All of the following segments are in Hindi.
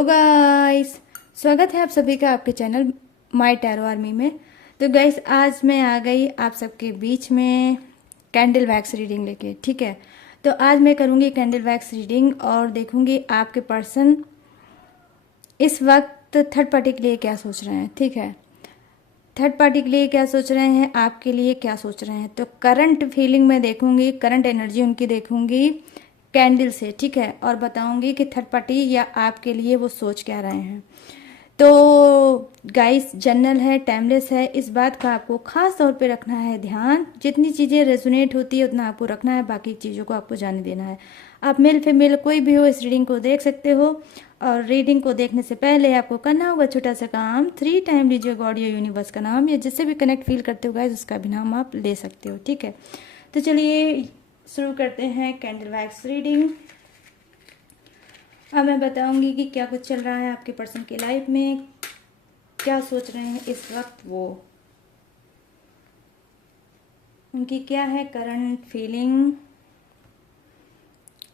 हेलो गाइस, स्वागत है आप सभी का आपके चैनल माय टैरो आर्मी में। तो गाइस आज मैं आ गई आप सबके बीच में कैंडल वैक्स रीडिंग लेके। ठीक है, तो आज मैं करूँगी कैंडल वैक्स रीडिंग और देखूँगी आपके पर्सन इस वक्त थर्ड पार्टी के लिए क्या सोच रहे हैं। ठीक है, थर्ड पार्टी के लिए क्या सोच रहे हैं, आपके लिए क्या सोच रहे हैं। तो करंट फीलिंग मैं देखूंगी, करंट एनर्जी उनकी देखूंगी कैंडल से। ठीक है, और बताऊंगी कि थर्ड पार्टी या आपके लिए वो सोच क्या रहे हैं। तो गाइस जनरल है, टाइमलेस है, इस बात का आपको खास तौर पे रखना है ध्यान। जितनी चीज़ें रेजोनेट होती है उतना आपको रखना है, बाकी चीज़ों को आपको जाने देना है। आप मेल फीमेल कोई भी हो इस रीडिंग को देख सकते हो। और रीडिंग को देखने से पहले आपको करना होगा छोटा सा काम, 3 टाइम लीजिए गॉड या यूनिवर्स का नाम, या जिससे भी कनेक्ट फील करते हो गाइस उसका भी नाम आप ले सकते हो। ठीक है, तो चलिए शुरू करते हैं कैंडल वैक्स रीडिंग। अब मैं बताऊंगी कि क्या कुछ चल रहा है आपके पर्सन की लाइफ में, क्या सोच रहे हैं इस वक्त वो, उनकी क्या है करंट फीलिंग,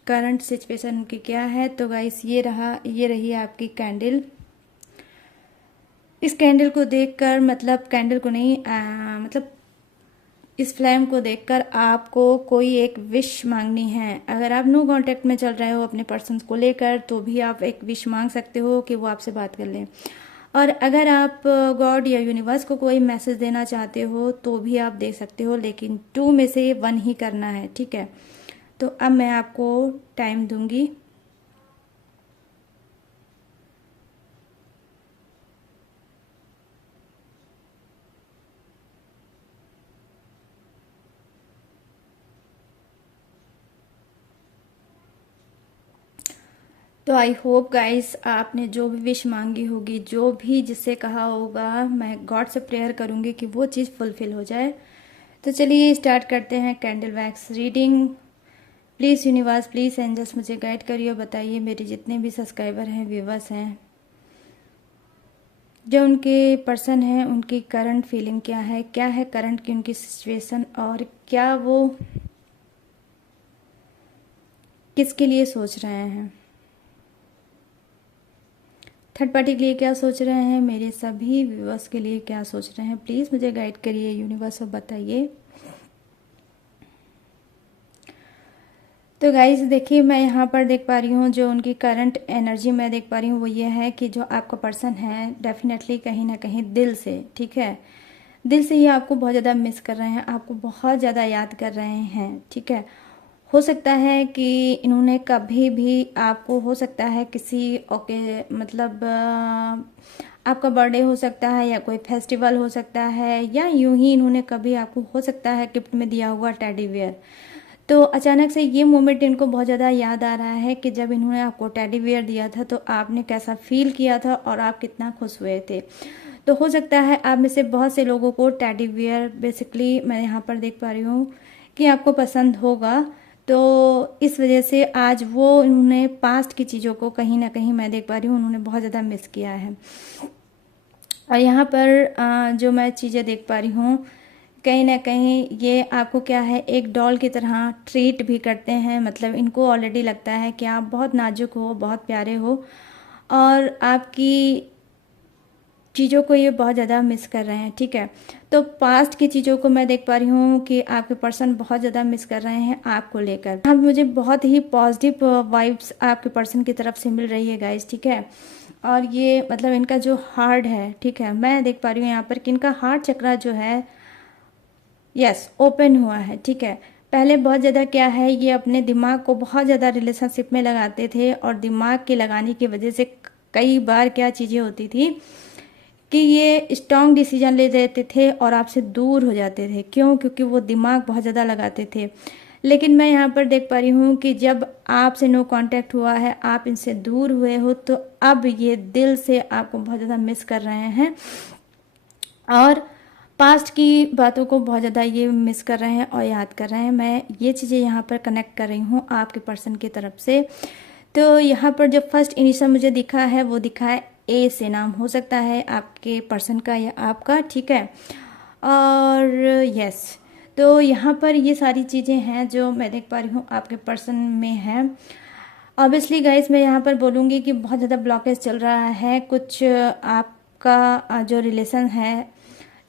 करंट सिचुएशन उनकी क्या है। तो गाइस ये रही आपकी कैंडल। इस कैंडल को देखकर, मतलब कैंडल को नहीं, मतलब इस फ्लेम को देखकर आपको कोई एक विश मांगनी है। अगर आप नो कांटेक्ट में चल रहे हो अपने पर्सन को लेकर तो भी आप एक विश मांग सकते हो कि वो आपसे बात कर लें। और अगर आप गॉड या यूनिवर्स को कोई मैसेज देना चाहते हो तो भी आप दे सकते हो, लेकिन 2 में से 1 ही करना है। ठीक है, तो अब मैं आपको टाइम दूंगी। तो आई होप गाइस आपने जो भी विश मांगी होगी, जो भी जिससे कहा होगा, मैं गॉड से प्रेयर करूंगी कि वो चीज़ फुलफिल हो जाए। तो चलिए स्टार्ट करते हैं candle wax reading. Please universe, please angels मुझे गाइड करिए और बताइए मेरे जितने भी सब्सक्राइबर हैं, व्यूवर्स हैं, जो उनके पर्सन हैं उनकी करंट फीलिंग क्या है करंट की उनकी सिचुएशन, और क्या वो किसके लिए सोच रहे हैं, थर्ड पार्टी के लिए क्या सोच रहे हैं, मेरे सभी व्यूवर्स के लिए क्या सोच रहे हैं। प्लीज़ मुझे गाइड करिए यूनिवर्स और बताइए। तो गाइस देखिए, मैं यहाँ पर देख पा रही हूँ जो उनकी करंट एनर्जी मैं देख पा रही हूँ वो ये है कि जो आपका पर्सन है डेफिनेटली कहीं ना कहीं दिल से, ठीक है, दिल से ही आपको बहुत ज़्यादा मिस कर रहे हैं, आपको बहुत ज़्यादा याद कर रहे हैं। ठीक है, हो सकता है कि इन्होंने कभी भी आपको, हो सकता है किसी मतलब आपका बर्थडे हो सकता है या कोई फेस्टिवल हो सकता है, या यूं ही इन्होंने कभी आपको, हो सकता है गिफ्ट में दिया हुआ टेडी बियर। तो अचानक से ये मोमेंट इनको बहुत ज़्यादा याद आ रहा है कि जब इन्होंने आपको टेडी बियर दिया था तो आपने कैसा फील किया था और आप कितना खुश हुए थे। तो हो सकता है आप में से बहुत से लोगों को टेडी बियर बेसिकली मैं यहाँ पर देख पा रही हूँ कि आपको पसंद होगा। तो इस वजह से आज वो उन्होंने पास्ट की चीज़ों को कहीं ना कहीं मैं देख पा रही हूँ उन्होंने बहुत ज़्यादा मिस किया है। और यहाँ पर जो मैं चीज़ें देख पा रही हूँ कहीं ना कहीं ये आपको क्या है, एक डॉल की तरह ट्रीट भी करते हैं। मतलब इनको ऑलरेडी लगता है कि आप बहुत नाजुक हो, बहुत प्यारे हो, और आपकी चीज़ों को ये बहुत ज़्यादा मिस कर रहे हैं। ठीक है, तो पास्ट की चीज़ों को मैं देख पा रही हूँ कि आपके पर्सन बहुत ज़्यादा मिस कर रहे हैं आपको लेकर। यहाँ मुझे बहुत ही पॉजिटिव वाइब्स आपके पर्सन की तरफ से मिल रही है गाइस। ठीक है, और ये मतलब इनका जो हार्ट है, ठीक है, मैं देख पा रही हूँ यहाँ पर कि इनका हार्ट चक्रा जो है यस ओपन हुआ है। ठीक है, पहले बहुत ज़्यादा क्या है, ये अपने दिमाग को बहुत ज़्यादा रिलेशनशिप में लगाते थे, और दिमाग के लगाने की वजह से कई बार क्या चीज़ें होती थी कि ये स्ट्रॉन्ग डिसीजन ले लेते थे और आपसे दूर हो जाते थे। क्यों? क्योंकि वो दिमाग बहुत ज़्यादा लगाते थे। लेकिन मैं यहाँ पर देख पा रही हूँ कि जब आपसे नो कांटेक्ट हुआ है, आप इनसे दूर हुए हो, तो अब ये दिल से आपको बहुत ज़्यादा मिस कर रहे हैं और पास्ट की बातों को बहुत ज़्यादा ये मिस कर रहे हैं और याद कर रहे हैं। मैं ये चीज़ें यहाँ पर कनेक्ट कर रही हूँ आपके पर्सन की तरफ से। तो यहाँ पर जो फर्स्ट इनिशियल मुझे दिखा है वो दिखा है ए से, नाम हो सकता है आपके पर्सन का या आपका। ठीक है, और यस, तो यहाँ पर ये सारी चीज़ें हैं जो मैं देख पा रही हूँ आपके पर्सन में है। ऑब्वियसली गाइस मैं यहाँ पर बोलूँगी कि बहुत ज़्यादा ब्लॉकेज चल रहा है, कुछ आपका जो रिलेशन है,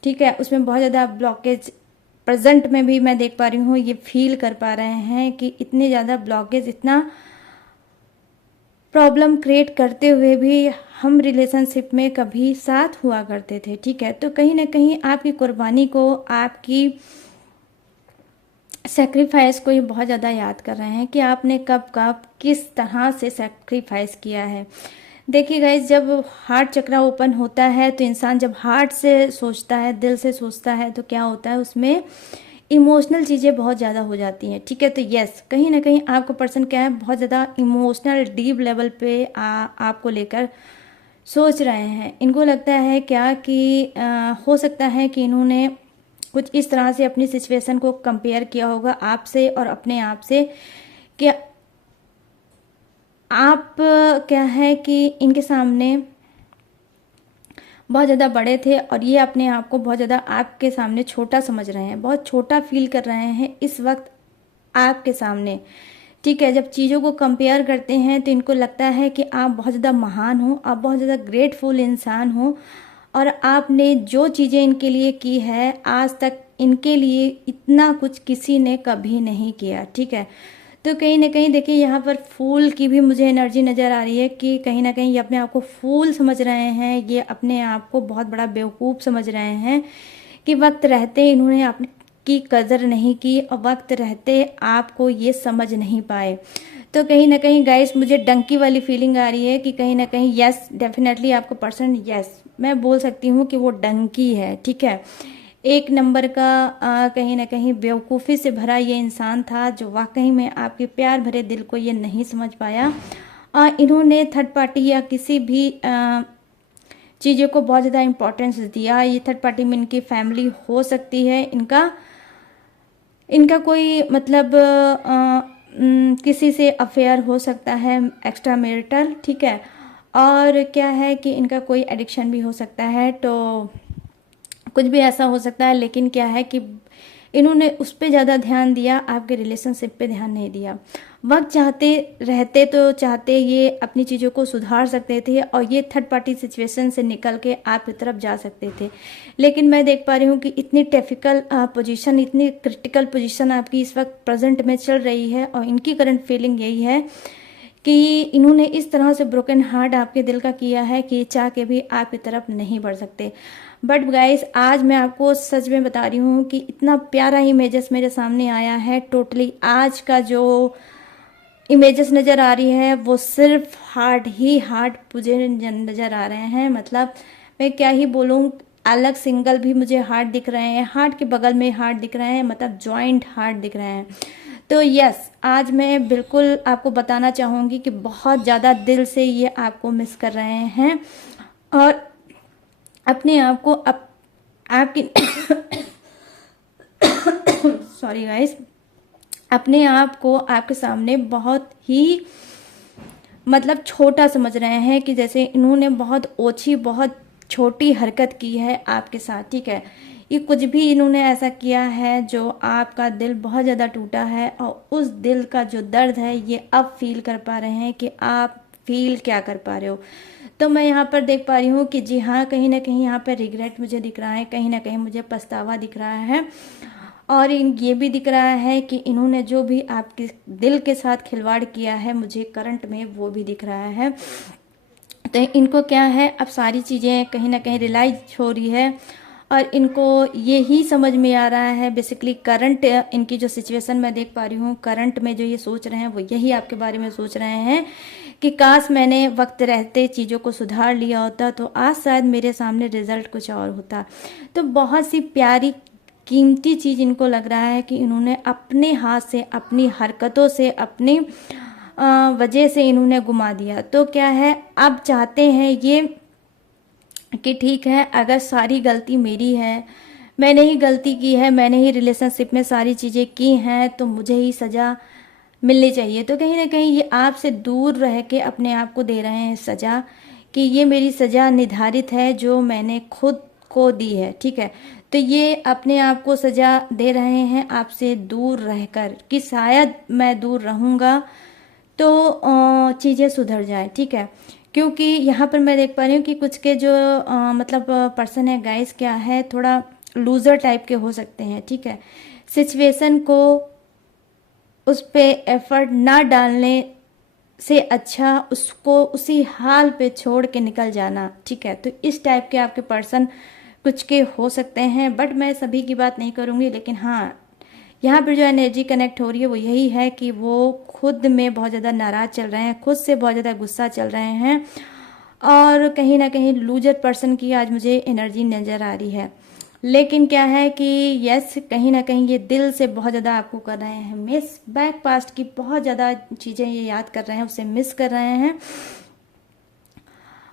ठीक है, उसमें बहुत ज़्यादा ब्लॉकेज प्रेजेंट में भी मैं देख पा रही हूँ, ये फील कर पा रहे हैं कि इतने ज़्यादा ब्लॉकेज, इतना प्रॉब्लम क्रिएट करते हुए भी हम रिलेशनशिप में कभी साथ हुआ करते थे, ठीक है। तो कहीं ना कहीं आपकी कुर्बानी को, आपकी सेक्रीफाइस को ये बहुत ज़्यादा याद कर रहे हैं कि आपने कब कब किस तरह से सेक्रीफाइस किया है। देखिए गाइस, जब हार्ट चक्रा ओपन होता है तो इंसान जब हार्ट से सोचता है, दिल से सोचता है, तो क्या होता है, उसमें इमोशनल चीज़ें बहुत ज़्यादा हो जाती हैं, ठीक है। तो यस, कहीं ना कहीं आपका पर्सन क्या है, बहुत ज़्यादा इमोशनल डीप लेवल पे आपको लेकर सोच रहे हैं। इनको लगता है क्या कि हो सकता है कि इन्होंने कुछ इस तरह से अपनी सिचुएशन को कंपेयर किया होगा आपसे और अपने आप से, कि आप क्या है कि इनके सामने बहुत ज़्यादा बड़े थे और ये अपने आप को बहुत ज़्यादा आपके सामने छोटा समझ रहे हैं, बहुत छोटा फील कर रहे हैं इस वक्त आपके सामने, ठीक है। जब चीज़ों को कंपेयर करते हैं तो इनको लगता है कि आप बहुत ज़्यादा महान हो, आप बहुत ज़्यादा ग्रेटफुल इंसान हो, और आपने जो चीज़ें इनके लिए की है, आज तक इनके लिए इतना कुछ किसी ने कभी नहीं किया, ठीक है। तो कहीं ना कहीं देखिए, यहाँ पर फूल की भी मुझे एनर्जी नज़र आ रही है कि कहीं ना कहीं ये अपने आप को फूल समझ रहे हैं, ये अपने आप को बहुत बड़ा बेवकूफ़ समझ रहे हैं कि वक्त रहते इन्होंने अपनी की कदर नहीं की और वक्त रहते आपको ये समझ नहीं पाए। तो कहीं ना कहीं गाइस, मुझे डंकी वाली फीलिंग आ रही है कि कहीं ना कहीं यस, डेफिनेटली आपको पर्सन, यस मैं बोल सकती हूँ कि वो डंकी है, ठीक है। एक नंबर का कहीं ना कहीं बेवकूफ़ी से भरा ये इंसान था, जो वाकई में आपके प्यार भरे दिल को ये नहीं समझ पाया। इन्होंने थर्ड पार्टी या किसी भी चीज़ों को बहुत ज़्यादा इम्पोर्टेंस दिया। ये थर्ड पार्टी में इनकी फैमिली हो सकती है, इनका कोई मतलब किसी से अफेयर हो सकता है, एक्स्ट्रा मैरिटल, ठीक है। और क्या है कि इनका कोई एडिक्शन भी हो सकता है, तो कुछ भी ऐसा हो सकता है। लेकिन क्या है कि इन्होंने उस पर ज़्यादा ध्यान दिया, आपके रिलेशनशिप पे ध्यान नहीं दिया। वक्त चाहते रहते तो चाहते ये अपनी चीज़ों को सुधार सकते थे और ये थर्ड पार्टी सिचुएशन से निकल के आपकी तरफ जा सकते थे। लेकिन मैं देख पा रही हूँ कि इतनी टिपिकल पोजीशन, इतनी क्रिटिकल पोजीशन आपकी इस वक्त प्रेजेंट में चल रही है, और इनकी करंट फीलिंग यही है कि इन्होंने इस तरह से ब्रोकन हार्ट आपके दिल का किया है कि चाह के भी आपकी तरफ नहीं बढ़ सकते। बट गाइस, आज मैं आपको सच में बता रही हूँ कि इतना प्यारा इमेजेस मेरे सामने आया है। टोटली आज का जो इमेजेस नज़र आ रही है वो सिर्फ हार्ट ही हार्ट मुझे नज़र आ रहे हैं। मतलब मैं क्या ही बोलूँ, अलग सिंगल भी मुझे हार्ट दिख रहे हैं, हार्ट के बगल में हार्ट दिख रहे हैं, मतलब जॉइंट हार्ट दिख रहे हैं। तो यस, आज मैं बिल्कुल आपको बताना चाहूँगी कि बहुत ज़्यादा दिल से ये आपको मिस कर रहे हैं और अपने आप को आपकी सॉरी गाइस, अपने आप को आपके सामने बहुत ही मतलब छोटा समझ रहे हैं कि जैसे इन्होंने बहुत ओछी, बहुत छोटी हरकत की है आपके साथ, ठीक है। ये कुछ भी इन्होंने ऐसा किया है जो आपका दिल बहुत ज़्यादा टूटा है, और उस दिल का जो दर्द है ये अब फील कर पा रहे हैं कि आप फील क्या कर पा रहे हो। तो मैं यहाँ पर देख पा रही हूँ कि जी हाँ, कहीं ना कहीं यहाँ पर रिग्रेट मुझे दिख रहा है, कहीं ना कहीं मुझे पछतावा दिख रहा है, और ये भी दिख रहा है कि इन्होंने जो भी आपके दिल के साथ खिलवाड़ किया है, मुझे करंट में वो भी दिख रहा है। तो इनको क्या है, अब सारी चीज़ें कहीं ना कहीं रियलाइज हो रही है और इनको ये ही समझ में आ रहा है। बेसिकली करंट इनकी जो सिचुएशन मैं देख पा रही हूँ, करंट में जो ये सोच रहे हैं वो यही आपके बारे में सोच रहे हैं कि काश मैंने वक्त रहते चीज़ों को सुधार लिया होता तो आज शायद मेरे सामने रिजल्ट कुछ और होता। तो बहुत सी प्यारी कीमती चीज़ इनको लग रहा है कि इन्होंने अपने हाथ से, अपनी हरकतों से, अपनी वजह से इन्होंने गुमा दिया। तो क्या है, अब चाहते हैं ये कि ठीक है, अगर सारी गलती मेरी है, मैंने ही गलती की है, मैंने ही रिलेशनशिप में सारी चीज़ें की हैं, तो मुझे ही सज़ा मिलनी चाहिए। तो कहीं ना कहीं ये आपसे दूर रह के अपने आप को दे रहे हैं सज़ा, कि ये मेरी सज़ा निर्धारित है जो मैंने खुद को दी है, ठीक है। तो ये अपने आप को सज़ा दे रहे हैं आपसे दूर रहकर कि शायद मैं दूर रहूँगा तो चीज़ें सुधर जाए, ठीक है। क्योंकि यहाँ पर मैं देख पा रही हूँ कि कुछ के जो मतलब पर्सन है गाइस, क्या है, थोड़ा लूजर टाइप के हो सकते हैं, ठीक है। सिचुएशन को उस पे एफर्ट ना डालने से अच्छा उसको उसी हाल पे छोड़ के निकल जाना, ठीक है। तो इस टाइप के आपके पर्सन कुछ के हो सकते हैं, बट मैं सभी की बात नहीं करूँगी। लेकिन हाँ, यहाँ पर जो एनर्जी कनेक्ट हो रही है वो यही है कि वो खुद में बहुत ज़्यादा नाराज़ चल रहे हैं, खुद से बहुत ज़्यादा गुस्सा चल रहे हैं, और कहीं ना कहीं लूजर पर्सन की आज मुझे एनर्जी नज़र आ रही है। लेकिन क्या है कि यस, कहीं ना कहीं ये दिल से बहुत ज़्यादा आपको कर रहे हैं मिस, बैक पास्ट की बहुत ज़्यादा चीज़ें ये याद कर रहे हैं, उसे मिस कर रहे हैं,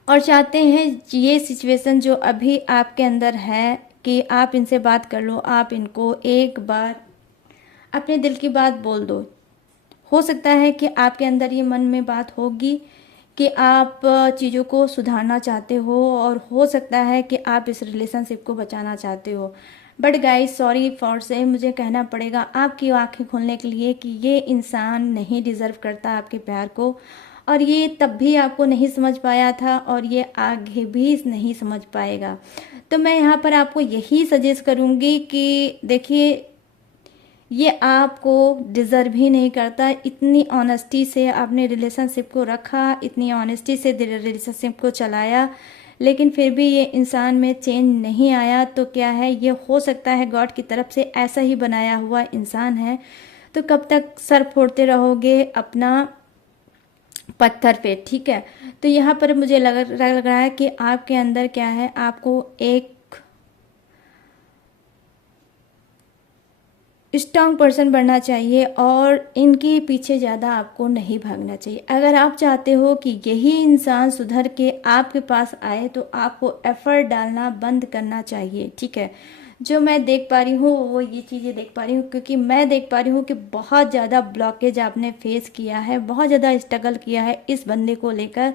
और चाहते हैं ये सिचुएशन जो अभी आपके अंदर है कि आप इनसे बात कर लो, आप इनको एक बार अपने दिल की बात बोल दो। हो सकता है कि आपके अंदर ये मन में बात होगी कि आप चीज़ों को सुधारना चाहते हो, और हो सकता है कि आप इस रिलेशनशिप को बचाना चाहते हो। बट गाइस, सॉरी फॉर से मुझे कहना पड़ेगा आपकी आंखें खोलने के लिए कि ये इंसान नहीं डिज़र्व करता आपके प्यार को, और ये तब भी आपको नहीं समझ पाया था, और ये आगे भी नहीं समझ पाएगा। तो मैं यहाँ पर आपको यही सजेस्ट करूँगी कि देखिए, ये आपको डिज़र्व ही नहीं करता। इतनी ऑनेस्टी से आपने रिलेशनशिप को रखा, इतनी ऑनेस्टी से रिलेशनशिप को चलाया, लेकिन फिर भी ये इंसान में चेंज नहीं आया। तो क्या है, ये हो सकता है गॉड की तरफ से ऐसा ही बनाया हुआ इंसान है। तो कब तक सर फोड़ते रहोगे अपना पत्थर पे, ठीक है। तो यहाँ पर मुझे लग रहा है कि आपके अंदर क्या है, आपको एक स्ट्रांग पर्सन बनना चाहिए, और इनके पीछे ज़्यादा आपको नहीं भागना चाहिए। अगर आप चाहते हो कि यही इंसान सुधर के आपके पास आए, तो आपको एफर्ट डालना बंद करना चाहिए, ठीक है। जो मैं देख पा रही हूँ वो ये चीज़ें देख पा रही हूँ, क्योंकि मैं देख पा रही हूँ कि बहुत ज़्यादा ब्लॉकेज आपने फेस किया है, बहुत ज़्यादा स्ट्रगल किया है इस बंदे को लेकर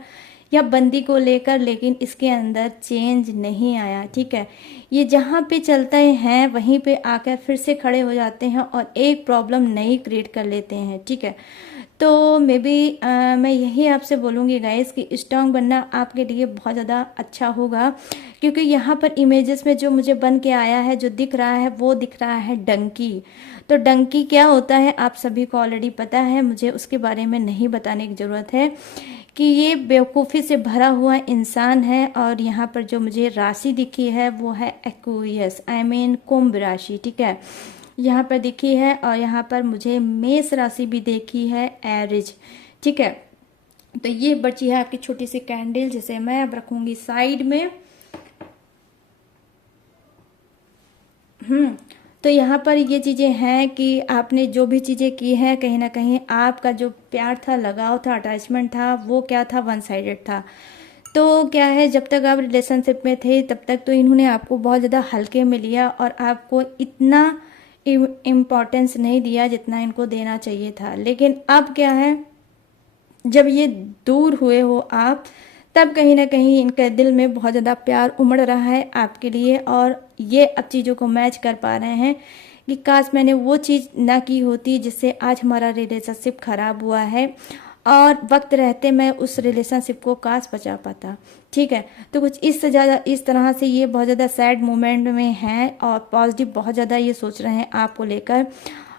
या बंदी को लेकर, लेकिन इसके अंदर चेंज नहीं आया, ठीक है। ये जहाँ पे चलते हैं वहीं पे आकर फिर से खड़े हो जाते हैं और एक प्रॉब्लम नई क्रिएट कर लेते हैं, ठीक है। तो मे बी मैं यही आपसे बोलूँगी गाइस कि स्ट्रांग बनना आपके लिए बहुत ज़्यादा अच्छा होगा, क्योंकि यहाँ पर इमेजेस में जो मुझे बन के आया है, जो दिख रहा है, वो दिख रहा है डंकी। तो डंकी क्या होता है आप सभी को ऑलरेडी पता है, मुझे उसके बारे में नहीं बताने की ज़रूरत है कि ये बेवकूफ़ी से भरा हुआ इंसान है। और यहाँ पर जो मुझे राशि दिखी है वो है एक्वेरियस, आई मीन कुंभ राशि, ठीक है, यहाँ पर दिखी है। और यहाँ पर मुझे मेष राशि भी देखी है, एरिज, ठीक है। तो ये बची है आपकी छोटी सी कैंडल, जिसे मैं अब रखूंगी साइड में। तो यहाँ पर ये चीज़ें हैं कि आपने जो भी चीज़ें की हैं, कहीं ना कहीं आपका जो प्यार था, लगाव था, अटैचमेंट था, वो क्या था, वन साइडेड था। तो क्या है, जब तक आप रिलेशनशिप में थे तब तक तो इन्होंने आपको बहुत ज़्यादा हल्के में लिया और आपको इतना इम्पोर्टेंस नहीं दिया जितना इनको देना चाहिए था। लेकिन अब क्या है, जब ये दूर हुए हो आप, तब कहीं ना कहीं इनके दिल में बहुत ज़्यादा प्यार उमड़ रहा है आपके लिए, और ये अब चीज़ों को मैच कर पा रहे हैं कि काश मैंने वो चीज़ ना की होती जिससे आज हमारा रिलेशनशिप खराब हुआ है, और वक्त रहते मैं उस रिलेशनशिप को काश बचा पाता, ठीक है। तो कुछ इस ज़्यादा इस तरह से ये बहुत ज़्यादा सैड मोमेंट में हैं, और पॉजिटिव बहुत ज़्यादा ये सोच रहे हैं आपको लेकर,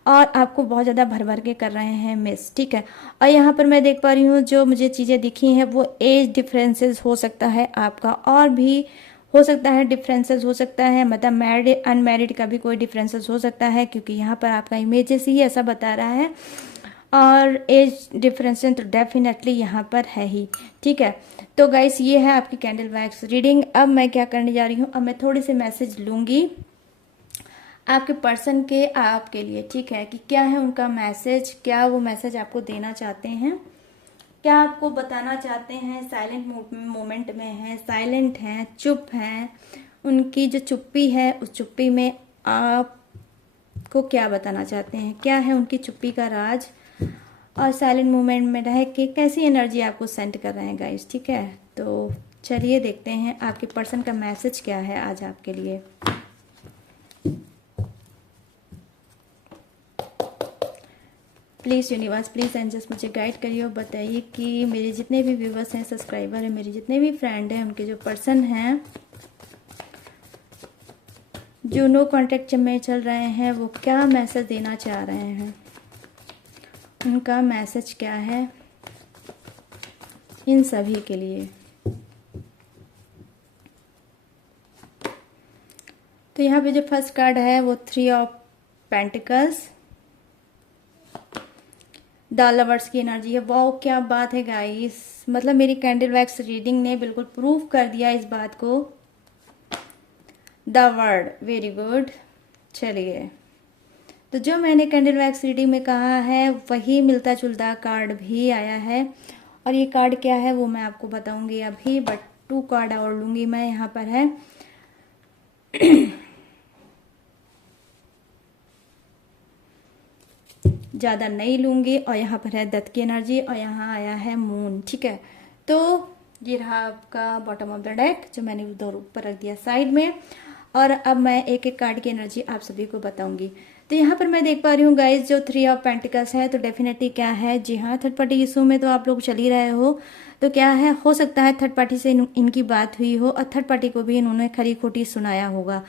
और आपको बहुत ज़्यादा भर भर के कर रहे हैं मिस, ठीक है। और यहाँ पर मैं देख पा रही हूँ जो मुझे चीज़ें दिखी हैं वो एज डिफरेंसेस हो सकता है आपका, और भी हो सकता है डिफरेंसेस हो सकता है, मतलब मैरिड अनमैरिड का भी कोई डिफरेंसेस हो सकता है, क्योंकि यहाँ पर आपका इमेजेस ही ऐसा बता रहा है। और एज डिफरेंसेस तो डेफिनेटली यहाँ पर है ही, ठीक है। तो गाइस, ये है आपकी कैंडल वैक्स रीडिंग। अब मैं क्या करने जा रही हूँ, अब मैं थोड़ी सी मैसेज लूँगी आपके पर्सन के आपके लिए, ठीक है, कि क्या है उनका मैसेज, क्या वो मैसेज आपको देना चाहते हैं, क्या आपको बताना चाहते हैं। साइलेंट मोमेंट में है, साइलेंट हैं, चुप हैं, उनकी जो चुप्पी है उस चुप्पी में आपको क्या बताना चाहते हैं, क्या है उनकी चुप्पी का राज, और साइलेंट मोमेंट में रह के कैसी एनर्जी आपको सेंड कर रहे हैं गाइस, ठीक है। तो चलिए देखते हैं आपके पर्सन का मैसेज क्या है आज आपके लिए। प्लीज़ यूनिवर्स, प्लीज़ एंजल्स मुझे गाइड करिए और बताइए कि मेरे जितने भी व्यूवर्स हैं, सब्सक्राइबर हैं, मेरे जितने भी फ्रेंड हैं, उनके जो पर्सन हैं जो नो कॉन्टेक्ट में चल रहे हैं, वो क्या मैसेज देना चाह रहे हैं, उनका मैसेज क्या है इन सभी के लिए। तो यहाँ पे जो फर्स्ट कार्ड है वो 3 ऑफ पेंटिकल्स, द लवर्स की एनर्जी है। वाओ, क्या बात है गाइस, मतलब मेरी कैंडल वैक्स रीडिंग ने बिल्कुल प्रूव कर दिया इस बात को। The word, very good. चलिए, तो जो मैंने कैंडल वैक्स रीडिंग में कहा है वही मिलता जुलता कार्ड भी आया है, और ये कार्ड क्या है वो मैं आपको बताऊंगी अभी, बट 2 कार्ड और लूंगी मैं। यहाँ पर है ज़्यादा नहीं लूंगी, और यहाँ पर है डेथ की एनर्जी, और यहाँ आया है मून। ठीक है, तो ये रहा आपका बॉटम ऑफ द डेक जो मैंने उधर ऊपर रख दिया साइड में, और अब मैं एक एक कार्ड की एनर्जी आप सभी को बताऊंगी। तो यहाँ पर मैं देख पा रही हूँ गाइज, जो 3 ऑफ पेंटिकल्स है, तो डेफिनेटली क्या है, जी हाँ, थर्ड पार्टी इशू में तो आप लोग चल ही रहे हो। तो क्या है, हो सकता है थर्ड पार्टी से इनकी बात हुई हो और थर्ड पार्टी को भी इन्होंने खरी खोटी सुनाया होगा,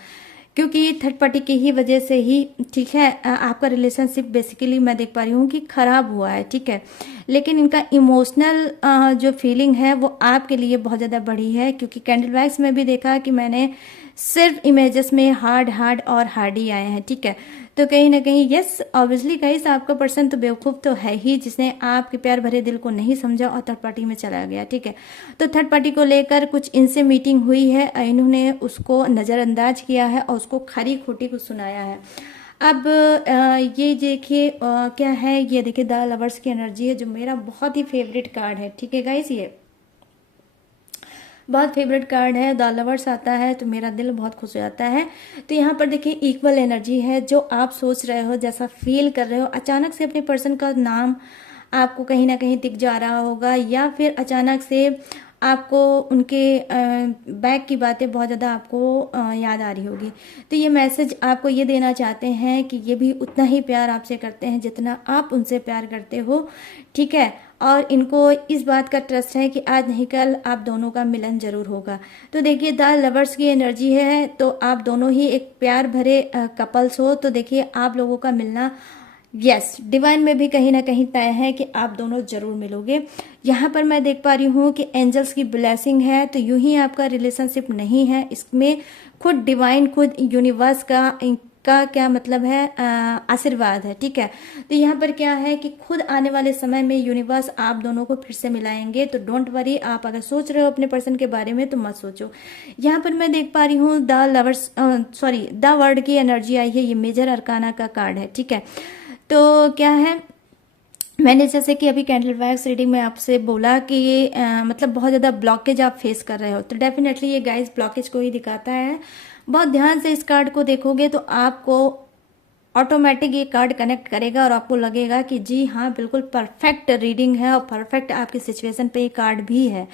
क्योंकि थर्ड पार्टी की ही वजह से ही, ठीक है, आपका रिलेशनशिप बेसिकली मैं देख पा रही हूँ कि खराब हुआ है। ठीक है, लेकिन इनका इमोशनल जो फीलिंग है वो आपके लिए बहुत ज़्यादा बड़ी है, क्योंकि कैंडल वैक्स में भी देखा कि मैंने सिर्फ इमेजेस में हार्ड हार्ड और हार्ड ही आए हैं। ठीक है, तो कहीं ना कहीं यस, ऑब्वियसली गाइस, आपका पर्सन तो बेवकूफ़ तो है ही, जिसने आपके प्यार भरे दिल को नहीं समझा और थर्ड पार्टी में चला गया। ठीक है, तो थर्ड पार्टी को लेकर कुछ इनसे मीटिंग हुई है, इन्होंने उसको नज़रअंदाज किया है और उसको खरी खोटी को सुनाया है। अब ये देखिए क्या है, ये देखिए द लवर्स की एनर्जी है, जो मेरा बहुत ही फेवरेट कार्ड है। ठीक है गाइस, ये बहुत फेवरेट कार्ड है। द लवर्स आता है तो मेरा दिल बहुत खुश हो जाता है। तो यहाँ पर देखिए इक्वल एनर्जी है, जो आप सोच रहे हो, जैसा फील कर रहे हो, अचानक से अपने पर्सन का नाम आपको कहीं ना कहीं दिख जा रहा होगा, या फिर अचानक से आपको उनके बैक की बातें बहुत ज़्यादा आपको याद आ रही होगी। तो ये मैसेज आपको ये देना चाहते हैं कि ये भी उतना ही प्यार आपसे करते हैं जितना आप उनसे प्यार करते हो। ठीक है, और इनको इस बात का ट्रस्ट है कि आज नहीं कल आप दोनों का मिलन जरूर होगा। तो देखिए द लवर्स की एनर्जी है, तो आप दोनों ही एक प्यार भरे कपल्स हो, तो देखिए आप लोगों का मिलना यस डिवाइन में भी कहीं ना कहीं तय है कि आप दोनों जरूर मिलोगे। यहाँ पर मैं देख पा रही हूँ कि एंजल्स की ब्लेसिंग है, तो यूं ही आपका रिलेशनशिप नहीं है, इसमें खुद डिवाइन, खुद यूनिवर्स का क्या मतलब है, आशीर्वाद है। ठीक है, तो यहाँ पर क्या है कि खुद आने वाले समय में यूनिवर्स आप दोनों को फिर से मिलाएंगे, तो डोंट वरी, आप अगर सोच रहे हो अपने पर्सन के बारे में तो मत सोचो। यहाँ पर मैं देख पा रही हूँ द लवर्स द वर्ड की एनर्जी आई है, ये मेजर अरकाना का कार्ड है। ठीक है, तो क्या है, मैंने जैसे कि अभी कैंडल वैक्स रीडिंग में आपसे बोला कि ये मतलब बहुत ज़्यादा ब्लॉकेज आप फेस कर रहे हो, तो डेफिनेटली ये गाइस ब्लॉकेज को ही दिखाता है। बहुत ध्यान से इस कार्ड को देखोगे तो आपको ऑटोमेटिक ये कार्ड कनेक्ट करेगा और आपको लगेगा कि जी हाँ, बिल्कुल परफेक्ट रीडिंग है और परफेक्ट आपकी सिचुएशन पे ये कार्ड भी है।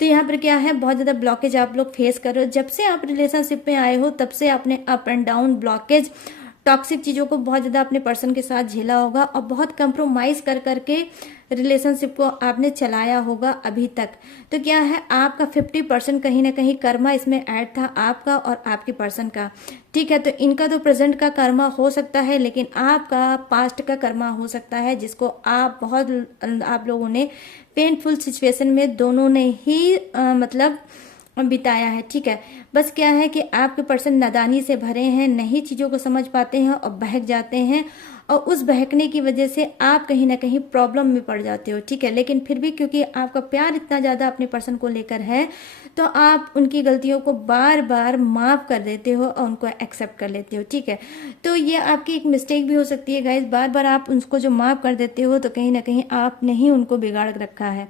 तो यहाँ पर क्या है, बहुत ज़्यादा ब्लॉकेज आप लोग फेस कर रहे हो, जब से आप रिलेशनशिप में आए हो तब से आपने up and down blockage, toxic चीज़ों को बहुत ज़्यादा अपने पर्सन के साथ झेला होगा, और बहुत कंप्रोमाइज़ कर करके रिलेशनशिप को आपने चलाया होगा अभी तक। तो क्या है, आपका 50% कहीं ना कहीं कर्मा इसमें ऐड था, आपका और आपके पर्सन का। ठीक है, तो इनका तो प्रेजेंट का कर्मा हो सकता है, लेकिन आपका पास्ट का कर्मा हो सकता है, जिसको आप लोगों ने पेनफुल सिचुएशन में दोनों ने ही मतलब बिताया है। ठीक है, बस क्या है कि आपके पर्सन नादानी से भरे हैं, नहीं चीज़ों को समझ पाते हैं और बहक जाते हैं, और उस बहकने की वजह से आप कहीं ना कहीं प्रॉब्लम में पड़ जाते हो। ठीक है, लेकिन फिर भी क्योंकि आपका प्यार इतना ज़्यादा अपने पर्सन को लेकर है, तो आप उनकी गलतियों को बार बार माफ़ कर देते हो और उनको एक्सेप्ट कर लेते हो। ठीक है, तो ये आपकी एक मिस्टेक भी हो सकती है गाइज, बार बार आप उनको जो माफ़ कर देते हो तो कहीं ना कहीं आपने ही उनको बिगाड़ रखा है।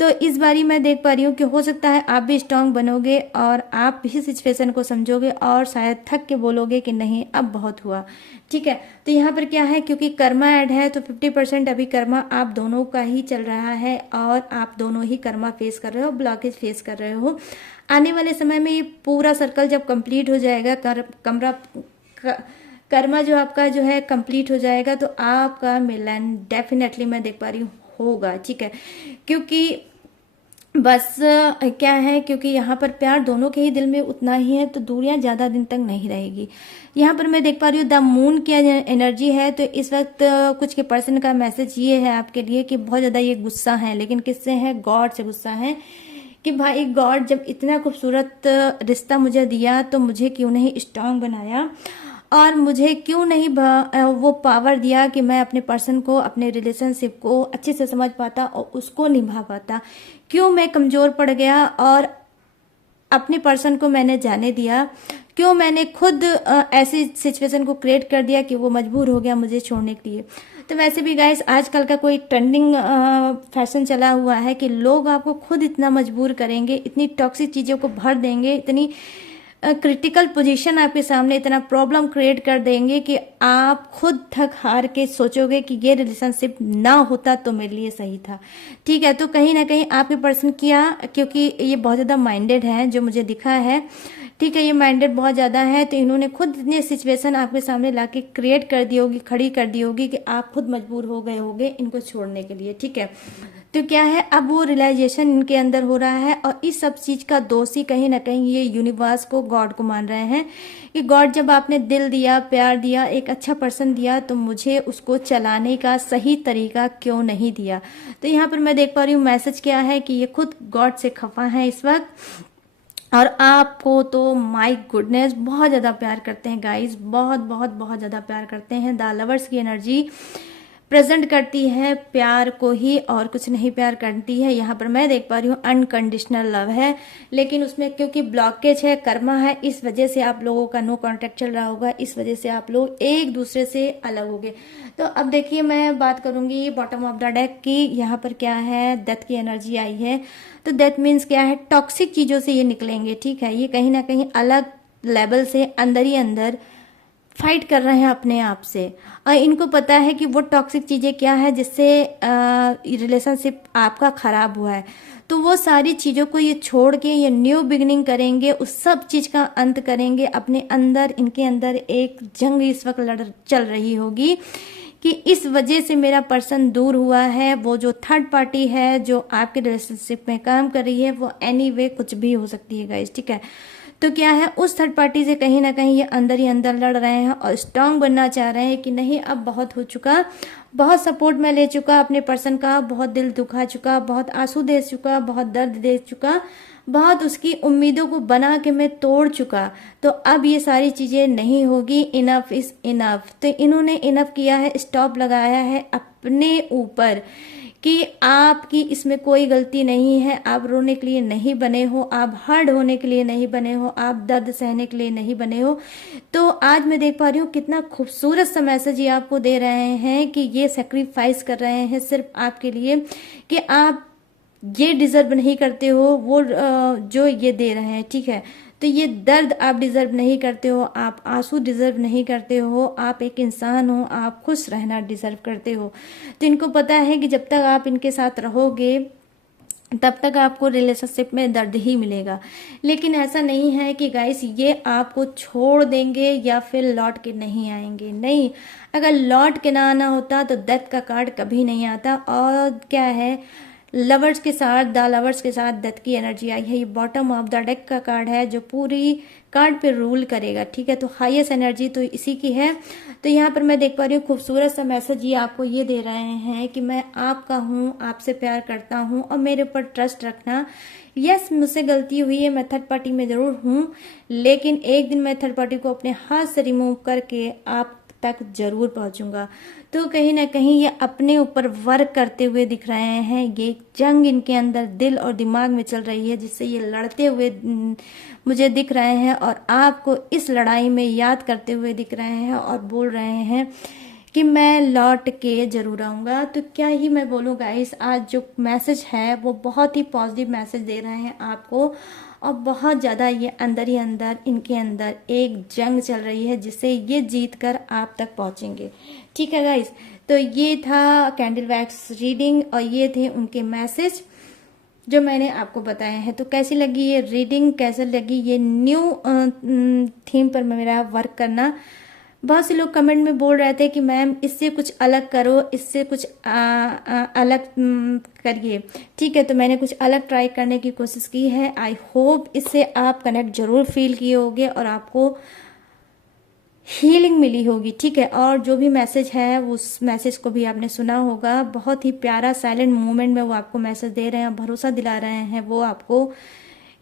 तो इस बारी मैं देख पा रही हूँ कि हो सकता है आप भी स्ट्रांग बनोगे और आप भी सिचुएशन को समझोगे और शायद थक के बोलोगे कि नहीं अब बहुत हुआ। ठीक है, तो यहाँ पर क्या है, क्योंकि कर्मा ऐड है तो 50% अभी कर्मा आप दोनों का ही चल रहा है, और आप दोनों ही कर्मा फेस कर रहे हो, ब्लॉकेज फेस कर रहे हो। आने वाले समय में ये पूरा सर्कल जब कंप्लीट हो जाएगा, कर्मा जो आपका जो है कंप्लीट हो जाएगा, तो आपका मिलन डेफिनेटली मैं देख पा रही हूँ होगा, ठीक है। क्योंकि बस क्या है, क्योंकि यहाँ पर प्यार दोनों के ही दिल में उतना ही है, तो दूरियां ज्यादा दिन तक नहीं रहेगी। यहाँ पर मैं देख पा रही हूँ द मून की एनर्जी है, तो इस वक्त कुछ के पर्सन का मैसेज ये है आपके लिए कि बहुत ज्यादा ये गुस्सा है, लेकिन किससे है, गॉड से गुस्सा है कि भाई गॉड जब इतना खूबसूरत रिश्ता मुझे दिया तो मुझे क्यों नहीं स्ट्रांग बनाया, और मुझे क्यों नहीं वो पावर दिया कि मैं अपने पर्सन को, अपने रिलेशनशिप को अच्छे से समझ पाता और उसको निभा पाता। क्यों मैं कमजोर पड़ गया और अपने पर्सन को मैंने जाने दिया, क्यों मैंने खुद ऐसी सिचुएशन को क्रिएट कर दिया कि वो मजबूर हो गया मुझे छोड़ने के लिए। तो वैसे भी गाइस आजकल का कोई ट्रेंडिंग फैशन चला हुआ है कि लोग आपको खुद इतना मजबूर करेंगे, इतनी टॉक्सिक चीजों को भर देंगे, इतनी क्रिटिकल पोजीशन आपके सामने, इतना प्रॉब्लम क्रिएट कर देंगे कि आप खुद थक हार के सोचोगे कि ये रिलेशनशिप ना होता तो मेरे लिए सही था, ठीक है। तो कहीं ना कहीं आपके पर्सन किया, क्योंकि ये बहुत ज़्यादा माइंडेड है जो मुझे दिखा है, ठीक है, ये माइंडेड बहुत ज़्यादा है, तो इन्होंने खुद इतनी सिचुएशन आपके सामने लाके क्रिएट कर दी होगी, खड़ी कर दी होगी कि आप खुद मजबूर हो गए होगे इनको छोड़ने के लिए, ठीक है। तो क्या है, अब वो रियलाइजेशन इनके अंदर हो रहा है, और इस सब चीज का दोषी कहीं ना कहीं ये यूनिवर्स को, गॉड को मान रहे हैं कि गॉड जब आपने दिल दिया, प्यार दिया, एक अच्छा पर्सन दिया, तो मुझे उसको चलाने का सही तरीका क्यों नहीं दिया। तो यहाँ पर मैं देख पा रही हूँ मैसेज क्या है कि ये खुद गॉड से खफा है इस वक्त, और आपको तो माय गुडनेस बहुत ज्यादा प्यार करते हैं गाइस, बहुत बहुत बहुत ज्यादा प्यार करते हैं। द लवर्स की एनर्जी प्रेजेंट करती है प्यार को ही, और कुछ नहीं प्यार करती है। यहाँ पर मैं देख पा रही हूँ अनकंडीशनल लव है, लेकिन उसमें क्योंकि ब्लॉकेज है, कर्मा है, इस वजह से आप लोगों का नो कांटेक्ट चल रहा होगा, इस वजह से आप लोग एक दूसरे से अलग हो गए। तो अब देखिए मैं बात करूंगी बॉटम ऑफ द डेक की। यहाँ पर क्या है, डेथ की एनर्जी आई है, तो डेथ मीन्स क्या है, टॉक्सिक चीजों से ये निकलेंगे, ठीक है। ये कहीं ना कहीं अलग लेवल से अंदर ही अंदर फाइट कर रहे हैं अपने आप से, और इनको पता है कि वो टॉक्सिक चीजें क्या है जिससे रिलेशनशिप आपका खराब हुआ है। तो वो सारी चीजों को ये छोड़ के ये न्यू बिगिनिंग करेंगे, उस सब चीज का अंत करेंगे अपने अंदर। इनके अंदर एक जंग इस वक्त चल रही होगी कि इस वजह से मेरा पर्सन दूर हुआ है। वो जो थर्ड पार्टी है जो आपके रिलेशनशिप में काम कर रही है, वो एनीवे कुछ भी हो सकती है गाइस, ठीक है। तो क्या है, उस थर्ड पार्टी से कहीं ना कहीं ये अंदर ही अंदर लड़ रहे हैं और स्ट्रांग बनना चाह रहे हैं कि नहीं अब बहुत हो चुका, बहुत सपोर्ट मैं ले चुका अपने पर्सन का, बहुत दिल दुखा चुका, बहुत आंसू दे चुका, बहुत दर्द दे चुका, बहुत उसकी उम्मीदों को बना के मैं तोड़ चुका। तो अब ये सारी चीजें नहीं होगी, इनफ इज इनफ। तो इन्होंने इनफ किया है, स्टॉप लगाया है अपने ऊपर कि आपकी इसमें कोई गलती नहीं है, आप रोने के लिए नहीं बने हो, आप हर्ट होने के लिए नहीं बने हो, आप दर्द सहने के लिए नहीं बने हो। तो आज मैं देख पा रही हूँ कितना खूबसूरत सा मैसेज ये आपको दे रहे हैं कि ये सेक्रीफाइस कर रहे हैं सिर्फ आपके लिए, कि आप ये डिजर्व नहीं करते हो वो जो ये दे रहे हैं, ठीक है। तो ये दर्द आप डिजर्व नहीं करते हो, आप आंसू डिजर्व नहीं करते हो, आप एक इंसान हो, आप खुश रहना डिजर्व करते हो। तो इनको पता है कि जब तक आप इनके साथ रहोगे तब तक आपको रिलेशनशिप में दर्द ही मिलेगा। लेकिन ऐसा नहीं है कि गाइस ये आपको छोड़ देंगे या फिर लौट के नहीं आएंगे, नहीं। अगर लौट के ना आना होता तो डेथ का कार्ड कभी नहीं आता। और क्या है, लवर्स के साथ, द लवर्स के साथ डेथ की एनर्जी आई है। ये बॉटम ऑफ द डेक का कार्ड है जो पूरी कार्ड पे रूल करेगा, ठीक है। तो हाईएस्ट एनर्जी तो इसी की है। तो यहाँ पर मैं देख पा रही हूँ खूबसूरत सा मैसेज ये आपको ये दे रहे हैं कि मैं आपका हूँ, आपसे प्यार करता हूँ और मेरे ऊपर ट्रस्ट रखना। यस, मुझसे गलती हुई है, मैं थर्ड पार्टी में जरूर हूँ, लेकिन एक दिन मैं थर्ड पार्टी को अपने हाथ से रिमूव करके आप तक जरूर पहुंचूंगा। तो कहीं ना कहीं ये अपने ऊपर वर्क करते हुए दिख रहे हैं। ये जंग इनके अंदर दिल और दिमाग में चल रही है जिससे ये लड़ते हुए मुझे दिख रहे हैं, और आपको इस लड़ाई में याद करते हुए दिख रहे हैं और बोल रहे हैं कि मैं लौट के जरूर आऊंगा। तो क्या ही मैं बोलूँ गाइस, आज जो मैसेज है वो बहुत ही पॉजिटिव मैसेज दे रहे हैं आपको, और बहुत ज़्यादा ये अंदर ही अंदर इनके अंदर एक जंग चल रही है जिससे ये जीत कर आप तक पहुंचेंगे, ठीक है गाइस। तो ये था कैंडल वैक्स रीडिंग और ये थे उनके मैसेज जो मैंने आपको बताए हैं। तो कैसी लगी ये रीडिंग, कैसे लगी ये न्यू थीम पर मेरा वर्क करना, बहुत से लोग कमेंट में बोल रहे थे कि मैम इससे कुछ अलग करो, इससे कुछ अलग करिए। ठीक है, तो मैंने कुछ अलग ट्राई करने की कोशिश की है। आई होप इससे आप कनेक्ट जरूर फील किए होगे और आपको हीलिंग मिली होगी। ठीक है, और जो भी मैसेज है उस मैसेज को भी आपने सुना होगा। बहुत ही प्यारा साइलेंट मोमेंट में वो आपको मैसेज दे रहे हैं, भरोसा दिला रहे हैं वो आपको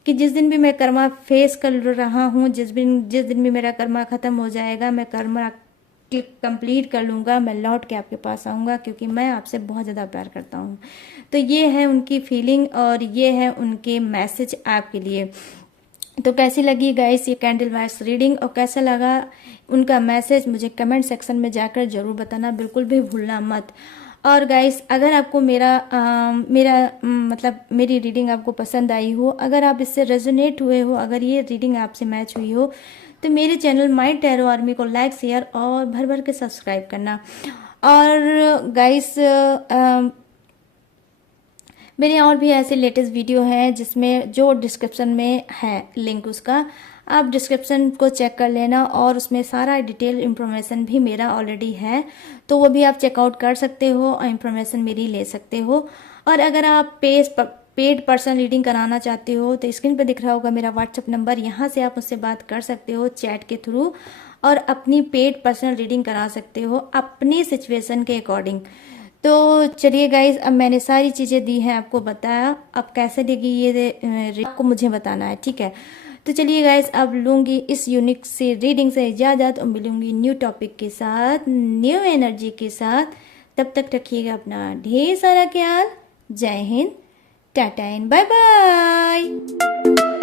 कि जिस दिन भी मैं कर्मा फेस कर रहा हूँ, जिस दिन भी मेरा कर्मा खत्म हो जाएगा, मैं कर्मा कंप्लीट कर लूँगा, मैं लौट के आपके पास आऊँगा क्योंकि मैं आपसे बहुत ज़्यादा प्यार करता हूँ। तो ये है उनकी फीलिंग और ये है उनके मैसेज आपके लिए। तो कैसी लगी गाइस ये कैंडल वाइज रीडिंग और कैसा लगा उनका मैसेज, मुझे कमेंट सेक्शन में जाकर जरूर बताना, बिल्कुल भी भूलना मत। और गाइस अगर आपको मतलब मेरी रीडिंग आपको पसंद आई हो, अगर आप इससे रेजोनेट हुए हो, अगर ये रीडिंग आपसे मैच हुई हो, तो मेरे चैनल माय टैरो आर्मी को लाइक शेयर और भर भर के सब्सक्राइब करना। और गाइस मेरे और भी ऐसे लेटेस्ट वीडियो हैं जिसमें जो डिस्क्रिप्शन में है लिंक, उसका आप डिस्क्रिप्शन को चेक कर लेना और उसमें सारा डिटेल इन्फॉर्मेशन भी मेरा ऑलरेडी है, तो वो भी आप चेकआउट कर सकते हो और इन्फॉर्मेशन मेरी ले सकते हो। और अगर आप पेड पर्सनल रीडिंग कराना चाहते हो तो स्क्रीन पर दिख रहा होगा मेरा व्हाट्सएप नंबर, यहाँ से आप मुझसे बात कर सकते हो चैट के थ्रू और अपनी पेड पर्सनल रीडिंग करा सकते हो अपनी सिचुएशन के अकॉर्डिंग। तो चलिए गाइज, अब मैंने सारी चीज़ें दी हैं, आपको बताया, अब कैसे लगी ये आपको मुझे बताना है। ठीक है, तो चलिए गाइज, अब लूँगी इस यूनिक से रीडिंग से इजाज़त और मिलूंगी न्यू टॉपिक के साथ, न्यू एनर्जी के साथ। तब तक रखिएगा अपना ढेर सारा ख्याल। Jai Hind, tata and bye bye.